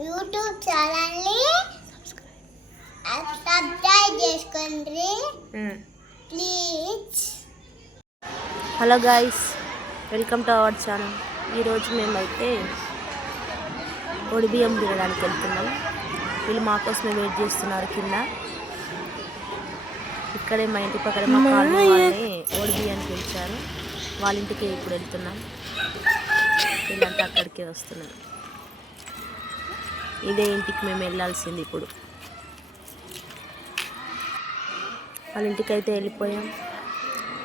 ఛానల్ని సబ్స్క్రైబ్ చేసుకోండి. Please hello guys welcome to our channel ఈరోజు మేమైతే ఒడి బియ్యం తినడానికి వెళ్తున్నాం. వీళ్ళు మా కోసమే వెయిట్ చేస్తున్నారు కింద. ఇక్కడే మా ఇంటి పక్కన మా కాలనీ వాళ్ళని ఒడి బియ్యాన్ని పిలిచారు. వాళ్ళ ఇంటికి ఇప్పుడు వెళ్తున్నాం. వీళ్ళంతా అక్కడికే వస్తున్నారు. ఇదే ఇంటికి మేము వెళ్ళాల్సింది ఇప్పుడు. వాళ్ళ ఇంటికి అయితే వెళ్ళిపోయాం.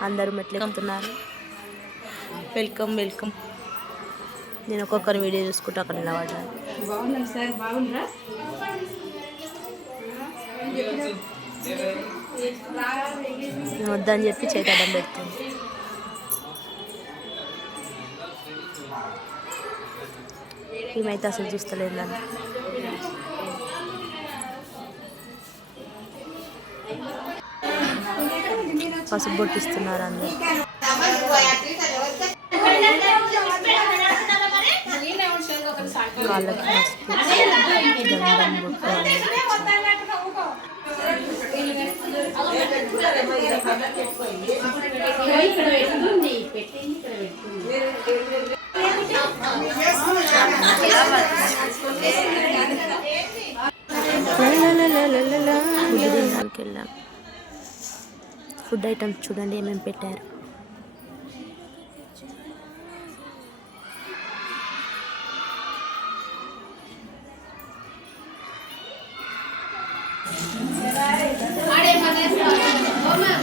అందరూ మెట్లు ఎక్కుతున్నారు. Welcome welcome. నేను ఒక్కొక్కరి వీడియో చూసుకుంటూ అక్కడ నిలబడ్డాను. బాగున్నాను సార్? బాగుండ్రా నేను వద్దని చెప్పి చేతి అడ్డం పెడుతుంది. ఏమైతే అసలు చూస్తలేదు దాన్ని పసుపు బొట్టిస్తున్నారు అందరు. కాళ్ళకి పసుపు. గంధం బొట్టు అందరికి ఫుడ్ వెళ్ళాం ఫుడ్ ఐటమ్స్ చూడండి ఏమేమి పెట్టారు.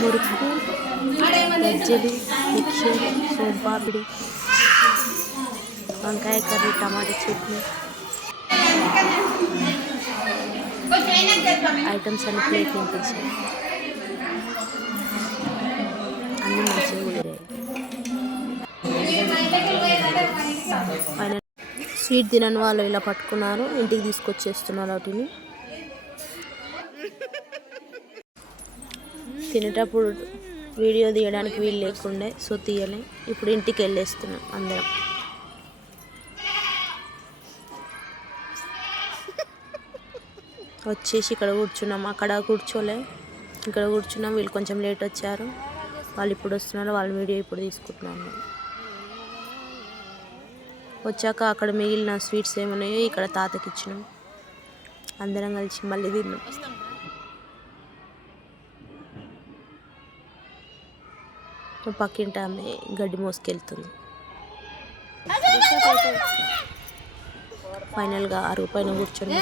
మురుకు బజ్జీలు మిక్చర్ సోంపాపిడి వంకాయ కర్రీ టమాటా చట్నీ. ఐటమ్స్ అన్ని ప్లేట్ నింపించాయి అన్ని మంచిగా కుదిరాయి. స్వీట్ తినని వాళ్ళు ఇలా పట్టుకున్నారు ఇంటికి తీసుకొచ్చేస్తున్నారు వాటిని తినేటప్పుడు వీడియో తీయడానికి వీలు లేకుండే సో తీయలే. ఇప్పుడు ఇంటికి వెళ్ళేస్తున్నాం అందరం. వచ్చేసి ఇక్కడ కూర్చున్నాం. అక్కడ కూర్చోలే. ఇక్కడ కూర్చున్నాం. వీళ్ళు కొంచెం లేట్ వచ్చారు. వాళ్ళు ఇప్పుడు వస్తున్నారు. వాళ్ళ వీడియో ఇప్పుడు తీసుకుంటున్నాను. వచ్చాక అక్కడ మిగిలిన స్వీట్స్ ఏమున్నాయో ఇక్కడ తాతకి ఇచ్చినాం. అందరం కలిసి మళ్ళీ తిన్నాం. పక్కింటి ఆమె గడ్డి మోసుకెళ్తుంది. ఫైనల్గా ఆ రూపాయన కూర్చొని